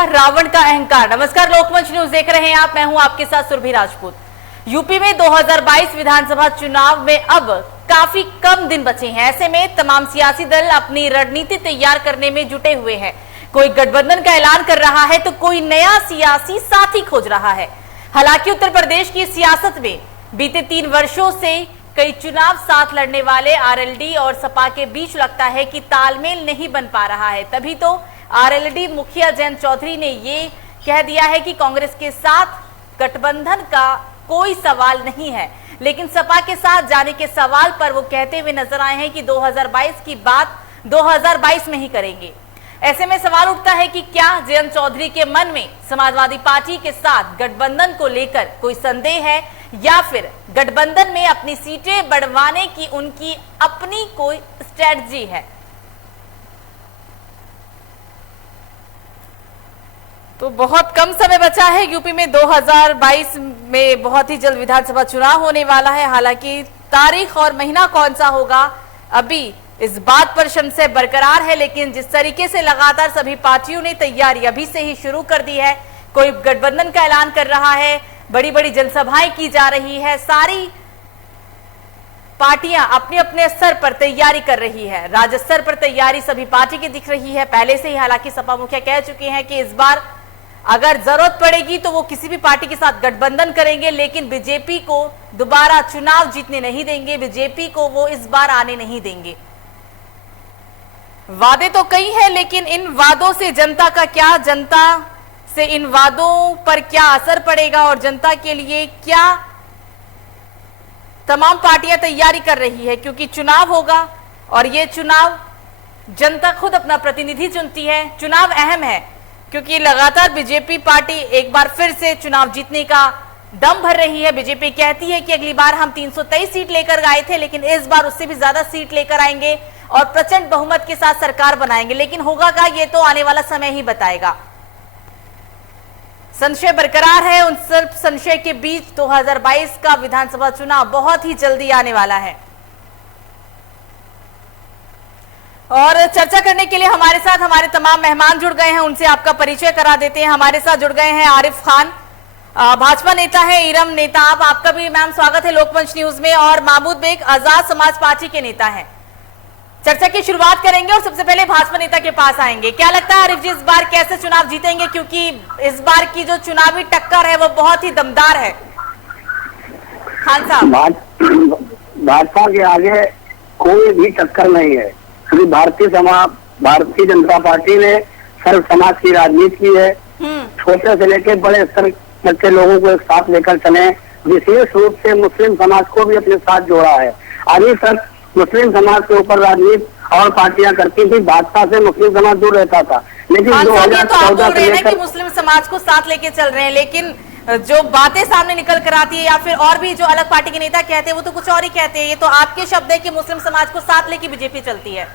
टूटा रावण का अहंकार। नमस्कार, लोकमंच न्यूज देख रहे हैं आप, मैं हूं आपके साथ सुरभि राजपूत। यूपी में 2022 विधानसभा चुनाव में अब काफी कम दिन बचे हैं। ऐसे में तमाम सियासी दल अपनी रणनीति तैयार करने में जुटे हुए हैं। कोई गठबंधन का ऐलान कर रहा है तो कोई नया सियासी साथी खोज रहा है। हालांकि उत्तर प्रदेश की सियासत में बीते 3 वर्षों से कई चुनाव साथ लड़ने वाले आरएलडी और सपा के बीच लगता है कि तालमेल नहीं बन पा रहा है। तभी तो आरएलडी मुखिया जयंत चौधरी ने ये कह दिया है कि कांग्रेस के साथ गठबंधन का कोई सवाल नहीं है, लेकिन सपा के साथ जाने के सवाल पर वो कहते हुए नजर आए हैं कि 2022 की बात 2022 में ही करेंगे। ऐसे में सवाल उठता है कि क्या जयंत चौधरी के मन में समाजवादी पार्टी के साथ गठबंधन को लेकर कोई संदेह है या फिर गठबंधन में अपनी सीटें बढ़वाने की उनकी अपनी कोई स्ट्रेटजी है। तो बहुत कम समय बचा है। यूपी में 2022 में बहुत ही जल्द विधानसभा चुनाव होने वाला है। हालांकि तारीख और महीना कौन सा होगा अभी इस बात पर संशय बरकरार है, लेकिन जिस तरीके से लगातार सभी पार्टियों ने तैयारी अभी से ही शुरू कर दी है, कोई गठबंधन का ऐलान कर रहा है, बड़ी बड़ी जनसभाएं की जा रही है, सारी पार्टियां अपने अपने स्तर पर तैयारी कर रही है। राज्य स्तर पर तैयारी सभी पार्टी की दिख रही है पहले से ही। हालांकि सपा मुखिया कह चुके हैं कि इस बार अगर जरूरत पड़ेगी तो वो किसी भी पार्टी के साथ गठबंधन करेंगे, लेकिन बीजेपी को दोबारा चुनाव जीतने नहीं देंगे, बीजेपी को वो इस बार आने नहीं देंगे। वादे तो कई हैं, लेकिन इन वादों से जनता का क्या, जनता से इन वादों पर क्या असर पड़ेगा और जनता के लिए क्या तमाम पार्टियां तैयारी कर रही है, क्योंकि चुनाव होगा और ये चुनाव जनता खुद अपना प्रतिनिधि चुनती है। चुनाव अहम है क्योंकि लगातार बीजेपी पार्टी एक बार फिर से चुनाव जीतने का दम भर रही है। बीजेपी कहती है कि अगली बार हम 323 सीट लेकर आए थे, लेकिन इस बार उससे भी ज्यादा सीट लेकर आएंगे और प्रचंड बहुमत के साथ सरकार बनाएंगे। लेकिन होगा क्या, ये तो आने वाला समय ही बताएगा। संशय बरकरार है। उन सिर्फ संशय के बीच 2022 का विधानसभा चुनाव बहुत ही जल्दी आने वाला है। और चर्चा करने के लिए हमारे साथ हमारे तमाम मेहमान जुड़ गए हैं, उनसे आपका परिचय करा देते हैं। हमारे साथ जुड़ गए हैं आरिफ खान, भाजपा नेता है, इरम नेता, आपका भी मैम स्वागत है लोकमंच न्यूज में, और महमूद बेग आजाद समाज पार्टी के नेता हैं। चर्चा की शुरुआत करेंगे और सबसे पहले भाजपा नेता के पास आएंगे। क्या लगता है आरिफ जी, इस बार कैसे चुनाव जीतेंगे, क्योंकि इस बार की जो चुनावी टक्कर है वो बहुत ही दमदार है। खान साहब, भाजपा के आगे कोई भी टक्कर नहीं है। भारतीय जनता पार्टी ने सर्व समाज की राजनीति की है। छोटे से लेकर बड़े स्तर तक के लोगों को एक साथ लेकर चले। विशेष रूप से मुस्लिम समाज को भी अपने साथ जोड़ा है। अभी तक मुस्लिम समाज के ऊपर राजनीति और पार्टियां करती थी, भाजपा से मुस्लिम समाज दूर रहता था। लेकिन 2014 से लेकर मुस्लिम समाज को साथ लेके चल रहे हैं, लेकिन जो बातें सामने निकल कर आती है या फिर और भी जो अलग पार्टी के नेता कहते हैं वो तो कुछ और ही कहते हैं। ये तो आपके शब्द है कि मुस्लिम समाज को साथ लेके बीजेपी चलती है।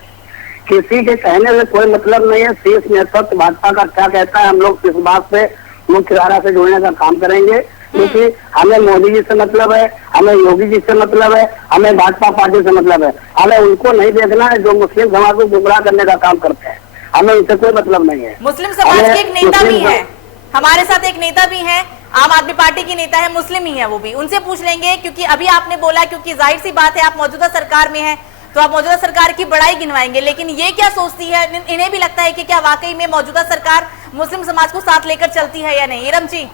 किसी के कहने में कोई मतलब नहीं है। शीर्ष नेतृत्व भाजपा का क्या कहता है, हम लोग इस बात पे मुख्य धारा से जुड़ने का काम करेंगे, क्योंकि हमें मोदी जी से मतलब है, हमें योगी जी से मतलब है, हमें भाजपा पार्टी से मतलब है। हमें उनको नहीं देखना है जो मुस्लिम समाज को गुमराह करने का काम करते हैं। हमें उनसे कोई मतलब नहीं है। मुस्लिम समाज के एक नेता भी है, हमारे साथ एक नेता भी है, आम आदमी पार्टी की नेता है, मुस्लिम ही है वो भी, उनसे पूछ लेंगे। क्योंकि अभी आपने बोला, क्योंकि जाहिर सी बात है आप मौजूदा सरकार में है तो आप मौजूदा सरकार की बड़ाई गिनवाएंगे, लेकिन ये क्या सोचती है, इन्हें भी लगता है कि क्या वाकई में मौजूदा सरकार मुस्लिम समाज को साथ लेकर चलती है या नहीं। इरम जी,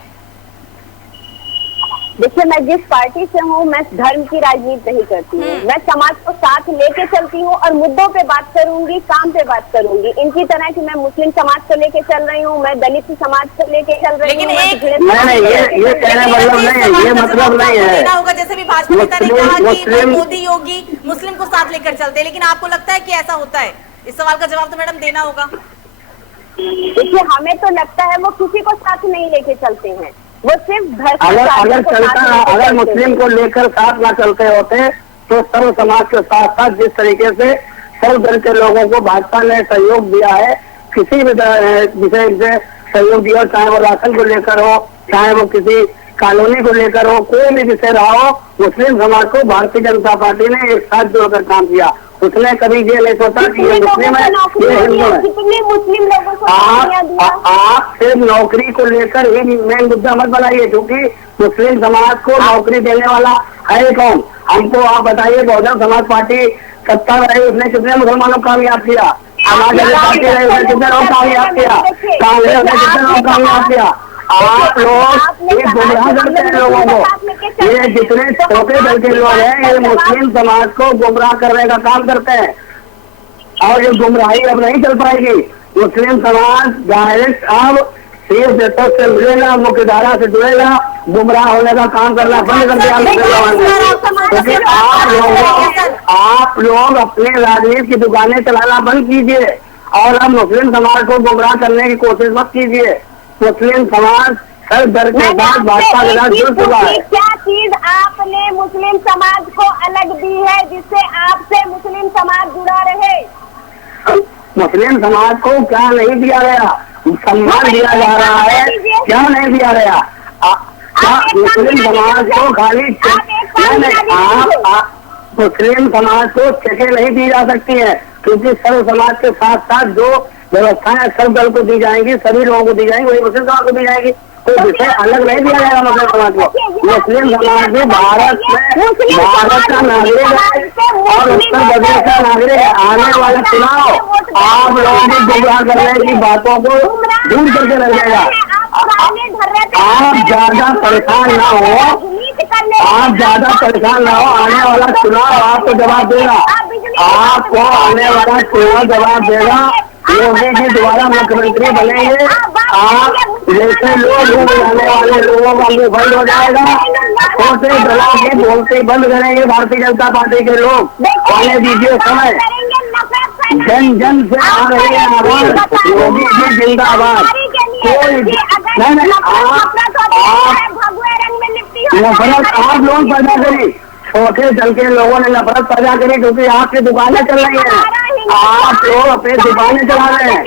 देखिए, मैं जिस पार्टी से हूँ मैं धर्म की राजनीति नहीं करती हूँ। मैं समाज को साथ लेके चलती हूँ और मुद्दों पे बात करूंगी, काम पे बात करूंगी। इनकी तरह कि मैं मुस्लिम समाज को लेके चल रही हूँ, मैं दलित समाज को लेके चल रही हूँ। ये कहने मतलब नहीं है, ये मतलब नहीं है। होगा जैसे भी भाजपा नेता ने कहा कि मोदी योगी मुस्लिम को साथ लेकर चलते हैं, लेकिन आपको लगता है कि ऐसा होता है? इस सवाल का जवाब तो मैडम देना होगा। देखिए, हमें तो लगता है वो किसी को साथ नहीं लेके चलते हैं, वो सिर्फ अगर मुस्लिम को लेकर साथ ना चलते होते तो सर्व समाज के साथ साथ जिस तरीके से सर्व दल के लोगों को भाजपा ने सहयोग दिया है, किसी भी विषय से सहयोग दिया, चाहे वो राशन को लेकर हो, चाहे वो किसी कॉलोनी को लेकर हो, कोई भी विषय रहा हो, मुस्लिम समाज को भारतीय जनता पार्टी ने एक साथ जोड़कर काम किया। उसने कभी ये नहीं सोचा कि ये मुस्लिम है, ये हिंदू है। कितने मुस्लिम लोगों को आप सिर्फ नौकरी को लेकर ही मेन मुद्दा मत बनाइए, क्योंकि मुस्लिम समाज को नौकरी देने वाला है कौन? हमको आप बताइए। बहुजन समाज पार्टी सत्ता में रही, उसने कितने मुसलमानों को कामयाब किया? समाज पार्टी रही, उसने कितने लोग कामयाब किया? कांग्रेस ने कितने लोग कामयाब किया? आप लोग ये गुमराह करते हैं लोगों को। ये जितने छोटे दल के लोग हैं, ये मुस्लिम समाज को गुमराह करने का काम करते हैं, और ये गुमराही अब नहीं चल पाएगी। मुस्लिम समाज डायरेक्ट अब शीर्ष नेतृत्व से मिलेगा, मुख्यधारा से जुड़ेगा, गुमराह होने का काम करना बंद कर दिया। क्योंकि आप लोग अपने राजनीति की दुकानें चलाना बंद कीजिए, और अब मुस्लिम समाज को गुमराह करने की कोशिश मत कीजिए। मुस्लिम समाज सर दर के साथ भाजपा के साथ जुड़ चुका है। क्या चीज आपने मुस्लिम समाज को अलग दी है जिससे आपसे मुस्लिम समाज जुड़ा रहे? मुस्लिम समाज को क्या नहीं दिया गया? सम्मान दिया जा रहा है, क्या नहीं दिया गया? क्या मुस्लिम समाज को खाली आप मुस्लिम समाज को चेकें नहीं दी जा सकती है, क्योंकि सर्व समाज के साथ साथ जो व्यवस्थाएं सब दल को दी जाएंगी, सभी लोगों को दी जाएंगी, वही मुस्लिम समाज को दी जाएगी। कोई विषय अलग नहीं दिया जाएगा मुस्लिम समाज को। मुस्लिम समाज भी भारत का नागरिक है और उत्तर प्रदेश का नागरिक है। आने वाला चुनाव आप लोगों की गुमराह करने की बातों को दूर करके रख देगा। आप ज्यादा परेशान ना हो, आप ज्यादा परेशान ना हो। आने वाला चुनाव आपको जवाब देगा, आपको आने वाला चुनाव जवाब देगा। योगी जी दोबारा मुख्यमंत्री बनेंगे। आप जैसे लोग आने वाले लोगों का मुंह बंद हो जाएगा, छोटे दलों की बोलते बंद करेंगे भारतीय जनता पार्टी के लोग। आने दीजिए समय, जन जन से आ रही है आवाज, योगी जी जिंदाबाद। कोई नहीं, नफरत आप लोग पैदा करी, छोटे दल के लोगों ने नफरत पैदा करी, क्योंकि आपकी दुकानें चल रही हैं, आप लोग अपनी दुकानें चला रहे हैं।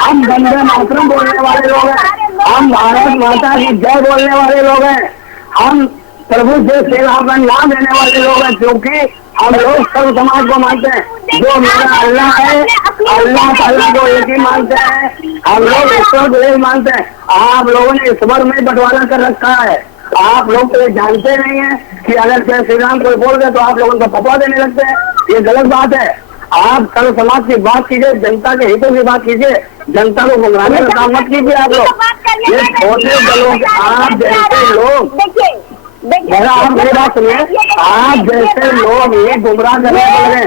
हम वंदे मातरम बोलने वाले लोग हैं, हम भारत माता की जय बोलने वाले लोग हैं, हम प्रभु से सेवा का नाम देने वाले लोग हैं, क्योंकि हम लोग सर्व समाज को मानते हैं। जो मेरा अल्लाह है, अल्लाह ताला को एक ही मानते हैं, हम लोग ईश्वर को एक मानते हैं। आप लोगों ने ईश्वर में बंटवारा कर रखा है। आप लोग तो ये जानते नहीं है कि अगर जय श्री राम कोई बोल रहे तो आप लोग उनको फतवा देने लगते हैं। ये गलत बात है। आप सर्व समाज की बात कीजिए, जनता के हितों की बात कीजिए, जनता को गुमराहने का काम मत कीजिए। आप लोग ये छोटे दलों के आप जैसे लोग, आप मेरी बात सुनिए, आप जैसे लोग ये गुमराह करने वाले,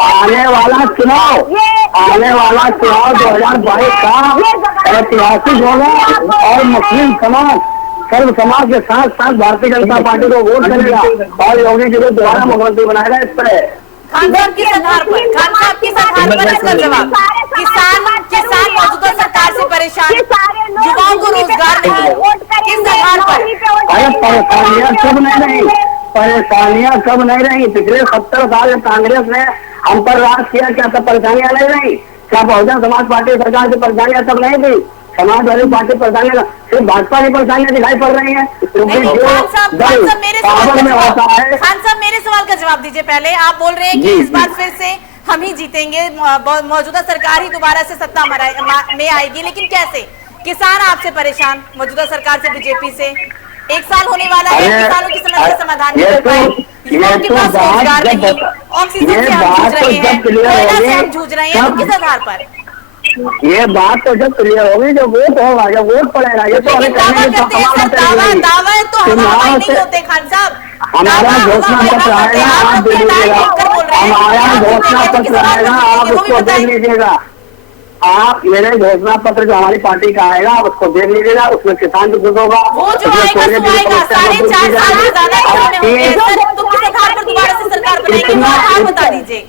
आने वाला चुनाव 2022 का ऐतिहासिक होगा, और मुस्लिम समाज सर्व समाज के साथ साथ भारतीय जनता पार्टी को वोट करेगा और योगी जी को दोबारा मुख्यमंत्री बनाएगा। इस पर खान साहब किस आधार पर इसका जवाब? किसान मौजूदा सरकार से परेशान, युवाओं को रोजगार नहीं, किस आधार पर? अरे परेशानियां कब नहीं रही, परेशानियां कब नहीं रही? पिछले 70 साल कांग्रेस ने हम पर राज किया, क्या सब परेशानियां नहीं रही? क्या बहुजन समाज पार्टी सरकार से परेशानियां सब नहीं थी? समाजवादी पार्टी परेशानियां सिर्फ भाजपा की परेशानियां दिखाई पड़ रही हैं, क्योंकि जो दल पावर में होता है। खान साहब मेरे सवाल का जवाब दीजिए पहले। आप बोल रहे हैं कि इस बार फिर से हम ही जीतेंगे, मौजूदा सरकार ही दोबारा से सत्ता में आएगी, लेकिन कैसे? किसान आपसे परेशान, मौजूदा सरकार से, बीजेपी से। 1 साल होने वाला है, किसानों की समस्या समाधान नहीं कर पाई, युवाओं के पास रोजगार नहीं, ऑक्सीजन से हम जूझ रहे हैं, कोयला से हम जूझ रहे हैं, किस आधार पर? ये बात तो जब क्लियर होगी, जब वोट होगा, जब वोट पड़ेगा। ये तो दावा नहीं होते खान साहब। हमारा घोषणा पत्र आएगा, आप देख लीजिएगा। हमारा घोषणा पत्र आएगा, आप उसको देख लीजिएगा। आप मेरे घोषणा पत्र जो हमारी पार्टी का आएगा, आप उसको देख लीजिएगा। उसमें किसान भी खुश होगा। वो जो आएगा तो आएगा, 4.5 साल से ज्यादा इन्होंने हो गए सर, तो किस आधार पर दोबारा से सरकार बनाएगी, वो आधार बता दीजिए।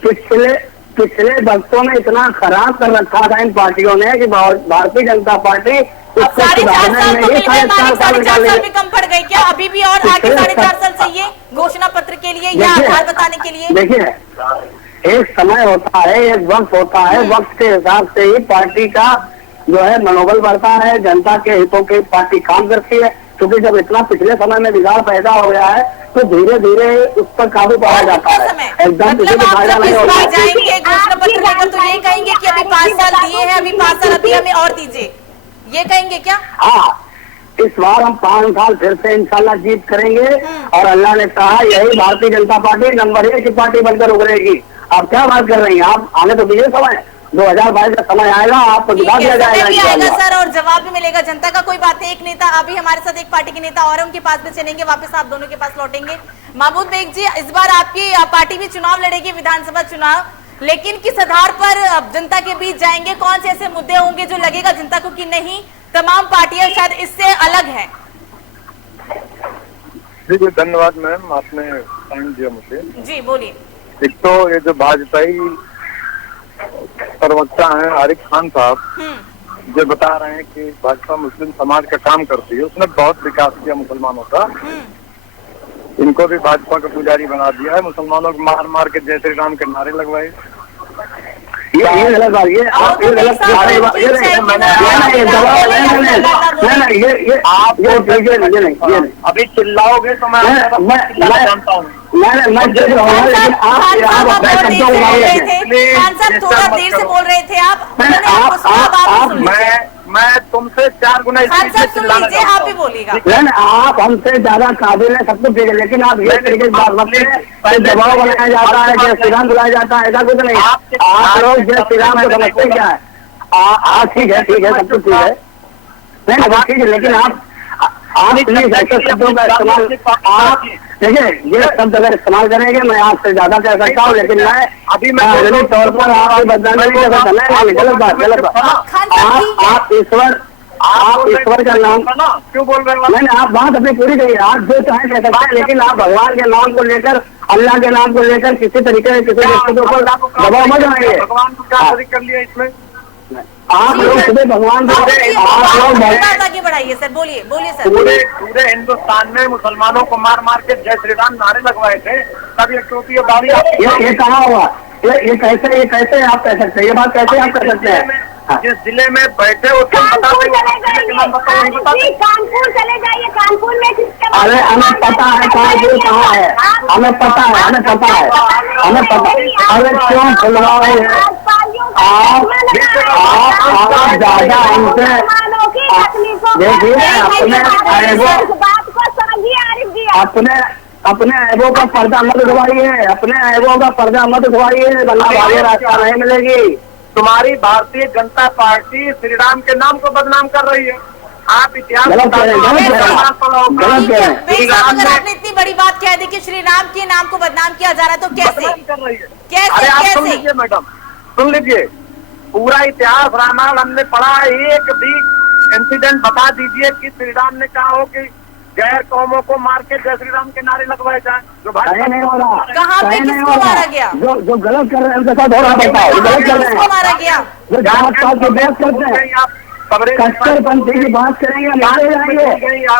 पिछले वक्तों में इतना खराब कर रखा था इन पार्टियों ने कि भारतीय जनता पार्टी उसको सुधारने में ही 4.5 साल भी कम पड़ गई क्या? अभी भी और आगे 4.5 साल चाहिए घोषणा पत्र के लिए या आधार बताने के लिए? देखिए, एक समय होता है, एक वक्त होता है, वक्त के हिसाब से ही पार्टी का जो है मनोबल बढ़ता है, जनता के हितों के पार्टी काम करती है। क्योंकि जब इतना पिछले समय में बिगाड़ पैदा हो गया है तो धीरे धीरे उस पर काबू पाया जाता है। एकदम किसी को फायदा नहीं होगा। जाएंगे घोषणा पत्र लेकर तो ये कहेंगे कि अभी 5 साल दिए हैं, अभी 5 साल अभी हमें और दीजिए, ये कहेंगे क्या? हाँ, इस बार हम 5 साल फिर से इंशाल्लाह जीत करेंगे और अल्लाह ने कहा यही भारतीय जनता पार्टी नंबर 1 की पार्टी बनकर उभरेगी। आप क्या बात कर रही हैं? आप आने तो दीजिए समय, 2022 का समय आएगा, आपको दिखा दिया जाएगा इंशाल्लाह सर, और जवाब भी मिलेगा जनता का। कोई बात नहीं, एक नेता अभी हमारे साथ, एक पार्टी के नेता और उनके पास भी चलेंगे, वापस आप दोनों के पास लौटेंगे। महमूद बेग जी, इस बार आपकी पार्टी भी चुनाव लड़ेगी, विधानसभा चुनाव, लेकिन किस आधार पर जनता के बीच जाएंगे? कौन से ऐसे मुद्दे होंगे जो लगेगा जनता को कि नहीं तमाम पार्टियां शायद इससे अलग है? जी धन्यवाद मैम, आपने टाइम दिया मुझे। जी बोलिए। एक तो ये जो भाजपाई प्रवक्ता हैं आरिफ खान साहब, जो बता रहे हैं कि भाजपा मुस्लिम समाज का काम करती है, उसने बहुत विकास किया मुसलमानों का। इनको भी भाजपा का पुजारी बना दिया है, मुसलमानों को मार मार के जय श्री राम के नारे लगवाए। ये गलत बात, ये आप ये गलत आप अभी चिल्लाओगे तो मैं जानता हूँ। खान साहब थोड़ा देर से बोल रहे थे आप, मैं तुमसे 4 गुना लीजिए, आप भी बोलिएगा। आप हमसे ज्यादा काबिल है, सब कुछ ठीक है, लेकिन आप ये तरीके से बात मत करें। दबाव बनाया जाता है, जय श्री राम बुलाया जाता है, ऐसा कुछ नहीं। आप लोग जय श्री राम को समझते क्या है? ठीक है, ठीक है, सब कुछ ठीक है, नहीं बात ठीक है, लेकिन आप प्लीज ऐसे शब्दों का इस्तेमाल, आप देखिए ये शब्द अगर इस्तेमाल करेंगे मैं आपसे ज्यादा कह सकता हूँ, लेकिन मैं अभी राजनीतिक तौर पर आपकी बदनामी नहीं कर सकता। गलत बात, गलत बात। आप ईश्वर का नाम क्यों बोल रहे हो? मैंने आप बात अपनी पूरी कही, आप जो चाहे कह सकते हैं, लेकिन आप भगवान के नाम को लेकर, अल्लाह के नाम को लेकर किसी तरीके से किसी व्यक्ति के ऊपर दबाव मत बनाइए। भगवान को क्या कर लिया इसमें? आप लोग सुबह भगवान आगे बढ़ाइए सर, बोलिए बोलिए सर। पूरे हिंदुस्तान में मुसलमानों को मार मार के जय श्री राम नारे लगवाए थे, तब ये टोपी और दाढ़ी ये कहाँ हुआ? ये कैसे आप कह सकते हैं? ये बात कैसे आप कह सकते हैं? जिस जिले में बैठे हो तुम कानपुर चले जाइए, कानपुर में। अरे हमें पता है कानपुर कहाँ है, हमें पता है, हमें पता है, हमें पता। अरे क्यों खुलवा रहे हैं आप ज्यादा हमसे? देखिए अपने ऐबों का पर्दा मत उठवाइए, अपने ऐबों का पर्दा मत उठवाइए, वरना भारी रास्ता नहीं मिलेगी। तुम्हारी भारतीय जनता पार्टी श्री राम के नाम को बदनाम कर रही है। आप इतिहास अगर आपने इतनी बड़ी बात कह दी कि श्री राम के नाम को बदनाम किया जा रहा है, तो कैसे कर रही है? कैसे आप सुन कैसे? लीजिए मैडम, सुन लीजिए, पूरा इतिहास रामायण हमने पढ़ा है, एक भी इंसिडेंट बता दीजिए कि श्री राम ने कहा हो कि गैर कौमों को मार के जय श्री राम के नारे लगवाए जाए। जो भाई नहीं हो रहा, कहाँ पे किसको मारा गया? जो गलत कर रहे हैं उनके साथ हो रहा बताओ, गलत कर रहे हैं, मारा गया जो जात पात की बात करते हैं, कट्टरपंथी की बात करेंगे मारे जाएंगे,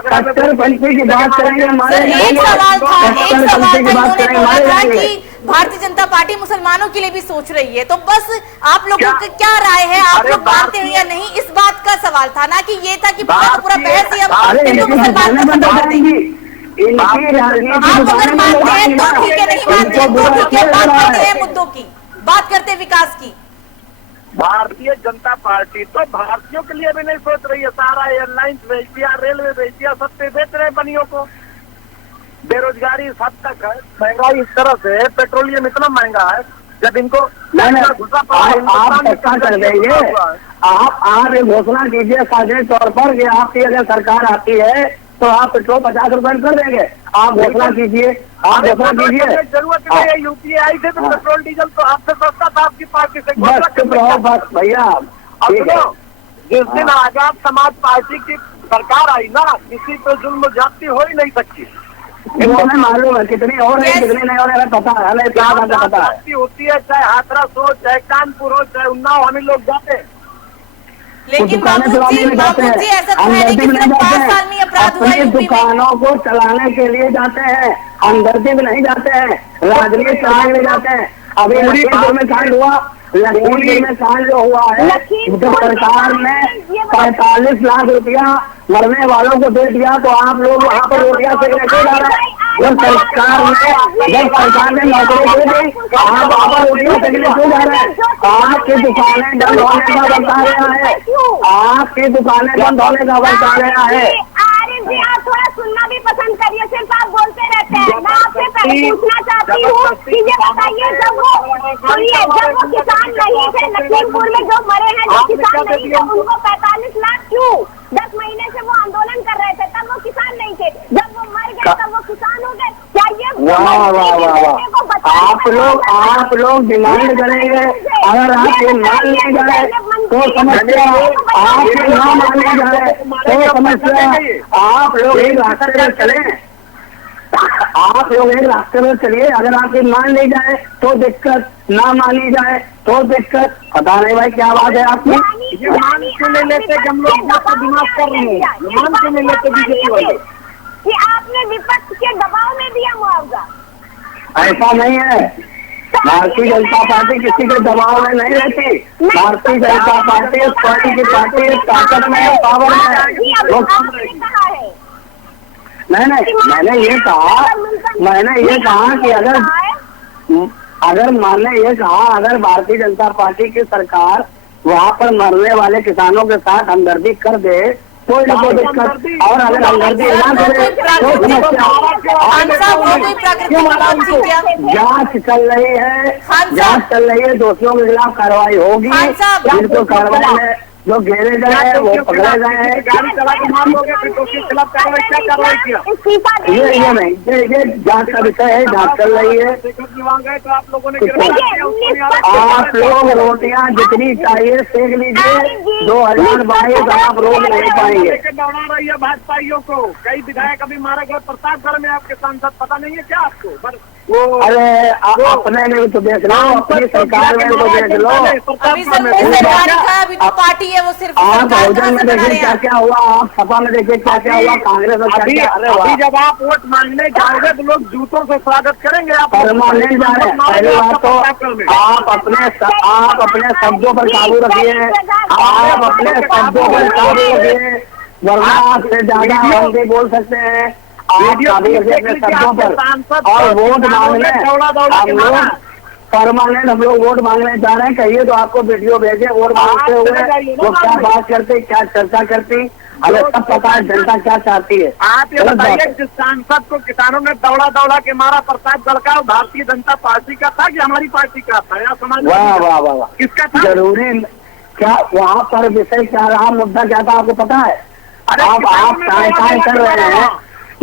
कट्टरपंथी की बात करेंगे मारे जाएंगे, एक सवाल था कट्टरपंथी की बात करेंगे मारे जाएंगे। भारतीय जनता पार्टी मुसलमानों के लिए भी सोच रही है, तो बस आप लोगों की क्या राय है? आप लोग मानते हो या नहीं, इस बात का सवाल था ना, कि ये था कि पूरा पूरा बहस ही हम हिंदू मुसलमान को सपोर्ट देंगे। आप अगर मानते हैं तो ठीक है, नहीं मानते हैं तो ठीक है, बात करते हैं मुद्दों की, बात करते हैं विकास की। भारतीय जनता पार्टी तो भारतीयों के लिए भी नहीं सोच रही है। सारा एयरलाइंस बेच दिया, रेलवे बेच दिया, सबसे बेच रहे बनियों को। बेरोजगारी सब तक है, महंगाई इस तरह से, पेट्रोलियम इतना महंगा है, जब इनको आप पक्का कर देंगे, आप ये घोषणा कीजिए सार्वजनिक तौर पर कि आपकी अगर सरकार आती है तो आप पेट्रोल 50 रुपए कर देंगे। आप घोषणा कीजिए, आप घोषणा कीजिए। जरूरत नहीं है, यूपीए आई थे तो पेट्रोल डीजल तो आपसे सस्ता था आपकी पार्टी से। बस चुप रहो बस भैया। जिस दिन आजाद समाज पार्टी की सरकार आई ना, किसी पे जुल्म ज्यादती हो ही नहीं सकती। हमें मालूम है कितनी और है कितनी नहीं और है, पता है हमें, क्या पता है। होती है चाहे हाथरस हो, चाहे कानपुर हो, चाहे उन्नाव, हमें लोग जाते हैं। लेकिन महमूद जी ऐसा तो है नहीं कि सिर्फ 5 साल में अपराध हुआ अपनी दुकानों को चलाने के लिए जाते हैं, हमदर्दी में नहीं जाते हैं, राजनीति चलाने के लिए जाते हैं। अभी लखीमपुर में कांड हुआ, लखीमपुर में कांड जो हुआ है, जब सरकार ने 45 लाख रुपया मरने वालों को दे दिया, तो आप लोग वहाँ पर रोटियां सेकने क्यों जा रहे हैं? जब सरकार ने नौकरी दे दी, आप वहाँ पर रोटियां सेकने क्यों जा रहे हैं? आपकी दुकानें बंद होने का बता रहा है, आपकी दुकानें बंद होने का बता रहा है। जी आप थोड़ा सुनना भी पसंद करिए, सिर्फ आप बोलते रहते हैं। मैं आपसे पहले पूछना चाहती हूँ कि ये बताइए, जब वो किसान नहीं थे लखीमपुर में जो मरे हैं, जो किसान नहीं थे, उनको 45 लाख क्यों? 10 महीने से वो आंदोलन कर रहे थे, तब वो किसान नहीं थे, जब वो मर गए तब वो किसान हो गए। क्या ये आप लोग डिमांड करेंगे? अगर आप ये मान नहीं जाए तो समस्या, आप ये ना माने जाए तो समस्या। आप लोग एक रास्ते में चले, आप लोग एक रास्ते में चलिए। अगर आप ये मान नहीं जाए तो दिक्कत, ना मानी जाए तो दिक्कत। पता नहीं भाई क्या बात है आपकी। मान क्यों नहीं लेते कि हम लोग दिमाग कर रहे हैं? मान क्यों नहीं लेते बीजेपी वाले कि आपने विपक्ष के दबाव में दिया मुआवजा? ऐसा नहीं है, भारतीय जनता पार्टी किसी के दबाव में नहीं रहती। भारतीय जनता पार्टी इस पार्टी की पार्टी ताकत में है, पावर में है। नहीं, मैंने ये कहा कि अगर मैंने ये कहा, अगर भारतीय जनता पार्टी की सरकार वहाँ पर मरने वाले किसानों के साथ हमदर्दी कर दे तो इनको दिक्कत, और अगर हमदर्दी ना करे तो समस्या। जांच चल रही है, दोषियों के खिलाफ कार्रवाई होगी। जिनको कार्रवाई में जो घेरे गए हैं वो पकड़े गए हैं। गाड़ी चला के मार लोगे फिर दोषी के खिलाफ कार्रवाई क्या कार्रवाई किया? ये नहीं, ये जांच का विषय है, जांच चल रही है। तो आप लोगों ने आप लोग रोटियां जितनी चाहिए सेक लीजिए, 2022 आप रोक नहीं पाएंगे। दौड़ा रही है भाजपाइयों को। कई विधायक अभी मारे गए प्रतापगढ़ में, आपके सांसद, पता नहीं है क्या आपको? अरे आप अपने में तो देख लो, अपनी सरकार में तो देख लो। अभी तो पार्टी है वो सिर्फ। आप बहुजन में देखिए क्या क्या हुआ, आप सपा में देखिए क्या क्या हुआ, कांग्रेस में क्या क्या। अभी जब आप वोट मांगने जाओगे तो लोग जूतों से स्वागत करेंगे। आप नहीं जा रहे। पहली बात तो आप अपने शब्दों पर काबू रखिए, आप अपने शब्दों पर काबू रखिए, वरना आपसे ज्यादा हम भी बोल सकते हैं। आप काबू रखिए अपने शब्दों पर। और वोट मांगने हम लोग परमानेंट, हम लोग वोट मांगने जा रहे हैं। कहिए तो आपको वीडियो भेजे वोट मांगते हुए, वो क्या बात करते, क्या चर्चा करती, हमें सब पता है जनता क्या चाहती है। आप ये बताइए, जिस सांसद को किसानों ने दौड़ा के मारा प्रतापगढ़ का, भारतीय जनता पार्टी का था कि हमारी पार्टी का था या समाज? वाह वाह वाह वाह, किसका था? जरूरी क्या वहाँ पर विषय क्या रहा, मुद्दा क्या था आपको पता है? आप काय कर रहे हैं।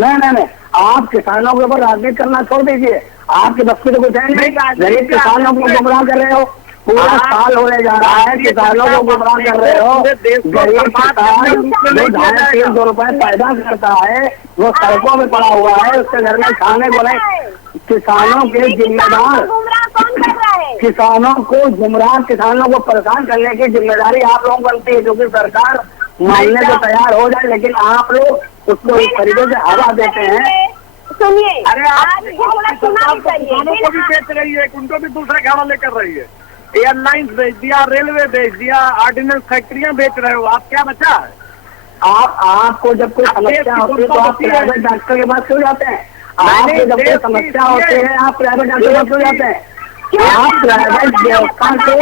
नहीं, आप किसानों के ऊपर राजनीति करना छोड़ दीजिए। आपके बस में तो कुछ है नहीं। गरीब किसानों को गुमराह कर रहे हो, पूरा साल होने जा रहा है, किसानों को गुमराह कर रहे हो। गरीब किसान जो 250-300 रुपए पैदा करता है वो सड़कों में पड़ा हुआ है, उसके घर में खाने को नहीं। किसानों के जिम्मेदार, किसानों को गुमराह, किसानों को परेशान करने की जिम्मेदारी आप लोगों को बनती है, क्योंकि सरकार मानने को तैयार हो जाए, लेकिन आप लोग उसको इस तरीके से हवा देते हैं। सुनिए, अरे आप किसानों को भी बेच रही है, उनको भी दूसरे के हवाले कर रही है। एयरलाइंस बेच दिया, रेलवे बेच दिया, ऑर्डिनेंस फैक्ट्रियां बेच रहे हो। आप क्या बचा है? आपको जब कोई समस्या होती है तो आप प्राइवेट डॉक्टर के पास क्यों जाते हैं? आपको जब कोई समस्या होती है आप प्राइवेट डॉक्टर के पास क्यों जाते हैं? आप प्राइवेट व्यवस्था को,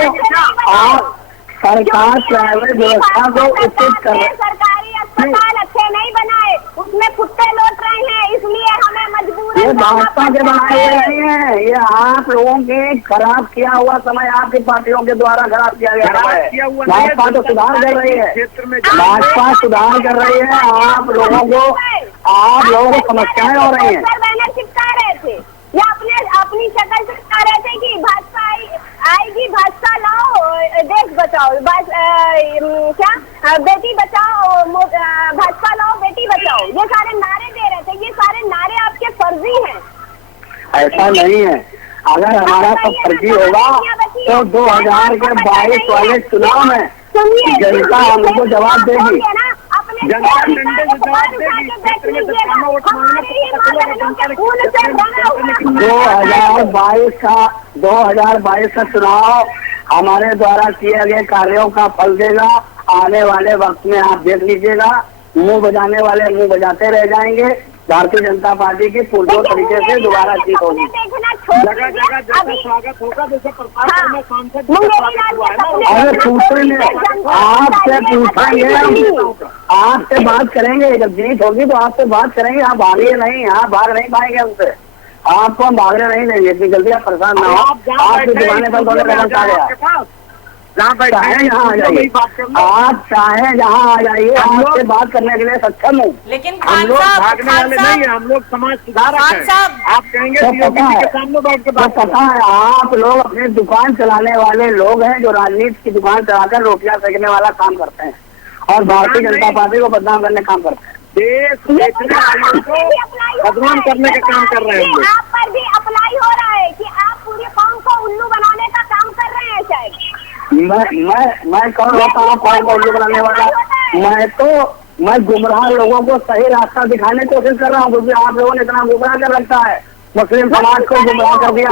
आप सरकार प्राइवेट व्यवस्था को उचित कर रहे। सरकारी अस्पताल अच्छे नहीं बनाए, उसमें कुत्ते लौट रहे हैं, इसलिए हमें मजबूर। ये भाजपा के बनाए नहीं है, ये आप लोगों के खराब किया हुआ समय आपकी पार्टियों के द्वारा खराब किया गया है। भाजपा तो सुधार कर रही है, भाजपा सुधार कर रही है। आप लोगों को समस्याएं हो रही है। बैनर चिपका रहे थे या अपनी शक्ल से चिपका रहे थे कि भाजपा आएगी, भाजपा लाओ, देश बचाओ, क्या बेटी बचाओ, भाजपा लाओ, बेटी बचाओ, ये सारे नारे दे रहे थे। ये सारे नारे आपके फर्जी हैं। ऐसा नहीं है, अगर हमारा सब फर्जी होगा तो 2022 वाले चुनाव में जनता हमको जवाब देगी। जनता डंडे से जवाब देगी। 2022 का चुनाव हमारे द्वारा किए गए कार्यों का फल देगा। आने वाले वक्त में आप देख लीजिएगा, मुंह बजाने वाले मुंह बजाते रह जाएंगे। भारतीय जनता पार्टी की पुरजोर तरीके से दोबारा जीत होगी। जगह जगह जैसे स्वागत होगा, जैसे प्रतापगढ़ में सांसद अरे पूछेंगे, आपसे पूछेंगे, आपसे बात करेंगे। जब जीत होगी तो आपसे बात करेंगे। आप भागिए नहीं, आप भाग नहीं पाएंगे हमसे। आपको हम भागने नहीं देंगे। इतनी जल्दी आप परेशान ना हो। आपके दीवाने पर थोड़े कदम आ गया, चाहे जहाँ आ जाइए, आप चाहे जहाँ आ जाइए, आपसे बात करने के लिए सक्षम हूँ। लेकिन हम खान लोग साहब, भागने वाले नहीं है, हम लोग समाज सुधारक खान हैं। साहब, आप कहेंगे तो COP के सामने बैठ के बात पता है, आप लोग अपनी दुकान चलाने वाले लोग हैं जो राजनीति की दुकान चलाकर रोटियां सेकने वाला काम करते हैं और भारतीय जनता पार्टी को बदनाम करने का काम करते हैं। देश बेचने वालों को बदनाम करने का काम कर रहे हैं। आप पर भी अप्लाई हो रहा है कि आप पूरे कौम को उल्लू बनाने का काम कर रहे हैं शायद। मैं कौन होता हूँ कौन को उल्लू बनाने वाला? मैं गुमराह लोगों को सही रास्ता दिखाने की कोशिश कर रहा हूँ, क्योंकि आप लोगों ने इतना गुमराह कर रखा है, मुस्लिम समाज को गुमराह कर दिया।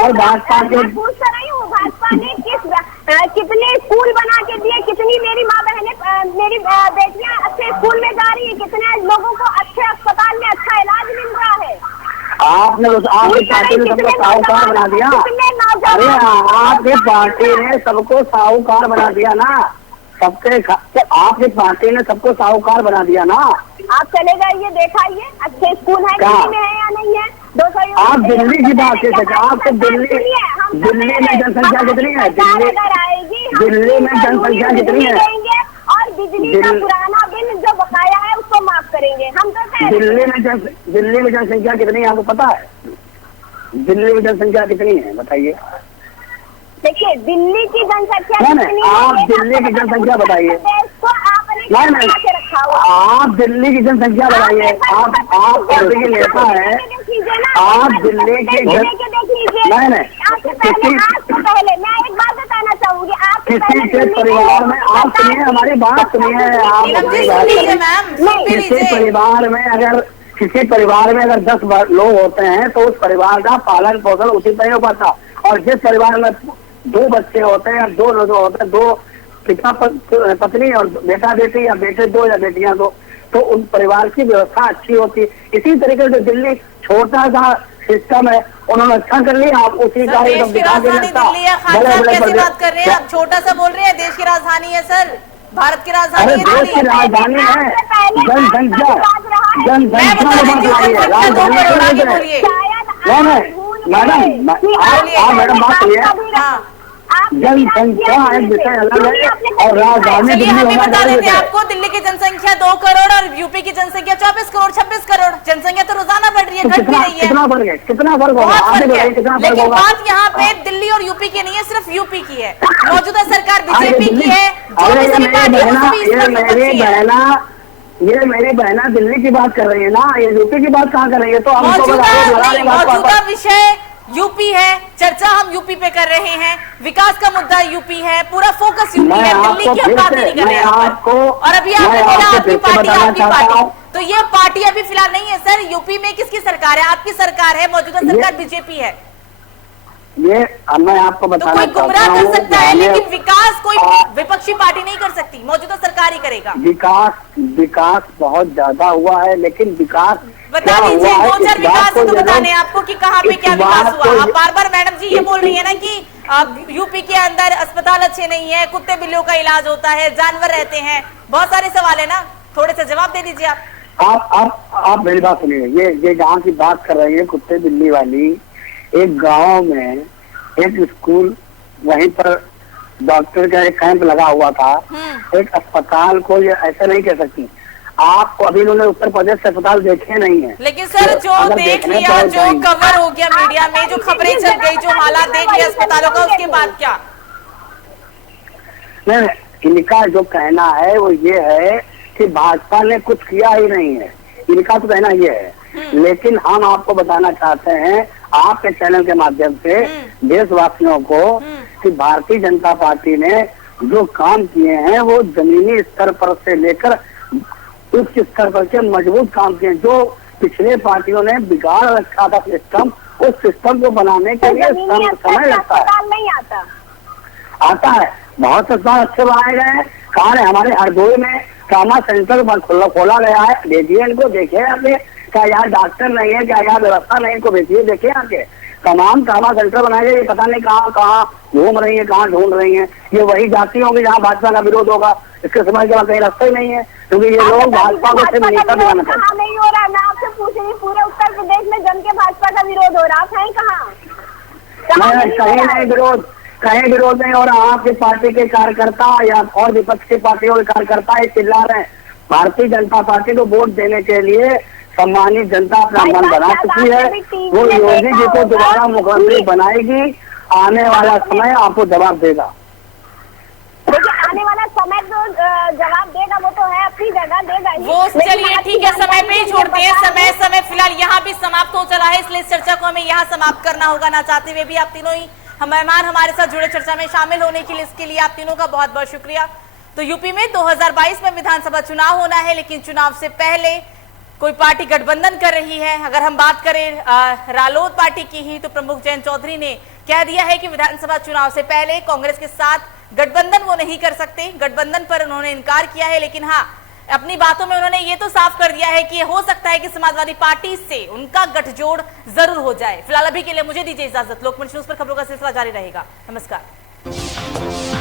और भाजपा के पूछ रही हूँ, भाजपा ने कितने स्कूल बना के दिए, कितनी मेरी माँ बहने, मेरी बेटियां अच्छे स्कूल में जा रही है, कितने लोगों को अच्छे अस्पताल में अच्छा इलाज मिल रहा है। आपने आपकी पार्टी ने सबको साहूकार बना दिया। अरे आपकी पार्टी ने सबको साहूकार बना दिया ना, आपकी पार्टी ने सबको साहूकार बना दिया ना। आप चले जाइए, देखाइए अच्छे स्कूल है दिल्ली में है या नहीं है। 200 आप दिल्ली की बात करते हैं, आपको दिल्ली में जनसंख्या कितनी है? दिल्ली में जनसंख्या कितनी है? और बिजली का पुराना बिल जो बकाया है उसको माफ करेंगे हम। तो दिल्ली में जनसंख्या कितनी है आपको पता है? दिल्ली में जनसंख्या कितनी है बताइए? देखिए दिल्ली की जनसंख्या नहीं, आप दिल्ली की जनसंख्या बताइए। नहीं, आप दिल्ली की जनसंख्या बताइए। आप पार्टी के नेता है, आप दिल्ली की नहीं पहले मैं एक बात बताना चाहूंगी। आप किसी के परिवार में, आप सुनिए हमारी बात सुनिए, आप किसी परिवार में अगर 10 लोग होते हैं तो उस परिवार का पालन पोषण उचित नहीं हो पाता। और जिस परिवार में 2 बच्चे होते हैं, 2 लोग होते हैं, 2 पिता पत्नी और बेटा बेटी या बेटे 2 या बेटियां 2, तो उन परिवार की व्यवस्था अच्छी होती है। इसी तरीके से दिल्ली छोटा सा सिस्टम है, उन्होंने अच्छा कर लिया। आप उसी का देश की राजधानी दिल्ली है। खान साहब कैसी बात कर रहे हैं? आप छोटा सा बोल रहे हैं। देश की राजधानी है सर, भारत की राजधानी है। देश की राजधानी है, जनसंख्या मैडम बात सुनिए। जनसंख्या एक विषय अलग है और राजधानी दिल्ली हमें बता देते हैं आपको। दिल्ली की जनसंख्या 2 करोड़ और यूपी की जनसंख्या 24 करोड़ 26 करोड़। जनसंख्या तो रोजाना बढ़ रही है, घट भी रही है। कितना फर्क है? कितना फर्क होगा? लेकिन बात यहाँ पे दिल्ली और यूपी की नहीं है, सिर्फ यूपी की है। मौजूदा सरकार बीजेपी की है। ये मेरी बहना दिल्ली की बात कर रही है ना, ये यूपी की बात कहाँ कर रही है? तो मौजूदा विषय यूपी है, चर्चा हम यूपी पे कर रहे हैं। विकास का मुद्दा यूपी है, पूरा फोकस यूपी है, दिल्ली की हम बात नहीं कर रहे हैं। और अभी आपने बोला आपकी पार्टी, तो ये पार्टी अभी फिलहाल नहीं है सर। यूपी में किसकी सरकार है? आपकी सरकार है, मौजूदा सरकार बीजेपी है। ये मैं आपको तो कोई गुमराह कर सकता है, लेकिन विकास कोई विपक्षी पार्टी नहीं कर सकती, मौजूदा सरकार ही करेगा। विकास बहुत ज्यादा हुआ है, लेकिन विकास बता दीजिए 2-4 विकास तो बताने आपको कि कहाँ पे क्या विकास हुआ। आप बार-बार मैडम जी ये बोल रही है ना कि यूपी के अंदर अस्पताल अच्छे नहीं है, कुत्ते बिल्लियों का इलाज होता है, जानवर रहते हैं, बहुत सारे सवाल है ना, थोड़े से जवाब दे दीजिए आप। आप मेरी बात सुनिए। ये जहाँ की बात कर रही है कुत्ते बिल्ली वाली, एक गांव में एक स्कूल, वहीं पर डॉक्टर का एक कैंप लगा हुआ था। एक अस्पताल को ये ऐसा नहीं कह सकती। आप अभी उन्होंने उत्तर प्रदेश से अस्पताल देखे नहीं है। लेकिन सर जो देख लिया, जो कवर हो गया मीडिया में, जो खबरें चल गई, जो हालात देख लिया अस्पतालों का, उसके बाद क्या? नहीं, इनका जो कहना है वो ये है कि भाजपा ने कुछ किया ही नहीं है, इनका तो कहना ये है। लेकिन हम आपको बताना चाहते हैं आपके चैनल के माध्यम से देशवासियों को कि भारतीय जनता पार्टी ने जो काम किए हैं वो जमीनी स्तर पर से लेकर उच्च स्तर पर के मजबूत काम किए। जो पिछले पार्टियों ने बिगाड़ रखा था सिस्टम, उस सिस्टम को बनाने के लिए समय लगता है। नहीं आता। आता है। बहुत अस्पताल अच्छे बनाए गए हैं। कहा है हमारे हरदोई में ट्रामा सेंटर खोला गया है, भेजिए इनको, देखिए आके, क्या यहाँ डॉक्टर नहीं है, क्या यहाँ व्यवस्था नहीं, इनको भेजिए, देखिए आके। तमाम ट्रामा सेंटर बनाए गए, ये पता नहीं कहाँ कहाँ घूम रही है, कहाँ ढूंढ रही है। ये वही जाती होंगी जहाँ भाजपा का विरोध होगा, इसके समझ के बाद कहीं रास्ता ही नहीं है, क्योंकि ये लोग भाजपा को सिर्फ नेता दिखाना चाहते हैं। नहीं हो रहा, मैं आपसे पूछ रही, पूरे उत्तर प्रदेश में जम के भाजपा का विरोध हो रहा है, कहाँ कहीं नहीं विरोध, कहीं विरोध नहीं हो रहा। आपकी पार्टी के कार्यकर्ता या और विपक्ष की पार्टियों के कार्यकर्ता ये चिल्ला रहे हैं। भारतीय जनता पार्टी को वोट देने के लिए सम्मानित जनता अपना मन बना चुकी है। वो योगी जी को दोबारा मुख्यमंत्री बनाएगी, आने वाला समय आपको जवाब देगा। देखिए आने वाला समय तो जवाब देगा, वो तो है अपनी जगह देगा ही। वो चलिए ठीक है, समय पे ही छोड़ते हैं। समय फिलहाल यहाँ भी समाप्त हो चला है, इसलिए इस चर्चा को हमें यहाँ समाप्त करना होगा। ना चाहते हुए भी आप तीनों ही हम मेहमान हमारे साथ जुड़े चर्चा में शामिल होने के लिए, इसके लिए आप तीनों का बहुत बहुत शुक्रिया। तो यूपी में 2022 में विधानसभा चुनाव होना है, लेकिन चुनाव से पहले कोई पार्टी गठबंधन कर रही है। अगर हम बात करें रालोद पार्टी की ही, तो प्रमुख जयंत चौधरी ने कह दिया है कि विधानसभा चुनाव से पहले कांग्रेस के साथ गठबंधन वो नहीं कर सकते। गठबंधन पर उन्होंने इनकार किया है, लेकिन हाँ, अपनी बातों में उन्होंने ये तो साफ कर दिया है कि हो सकता है कि समाजवादी पार्टी से उनका गठजोड़ जरूर हो जाए। फिलहाल अभी के लिए मुझे दीजिए इजाजत। लोकमंच न्यूज पर खबरों का सिलसिला जारी रहेगा। नमस्कार।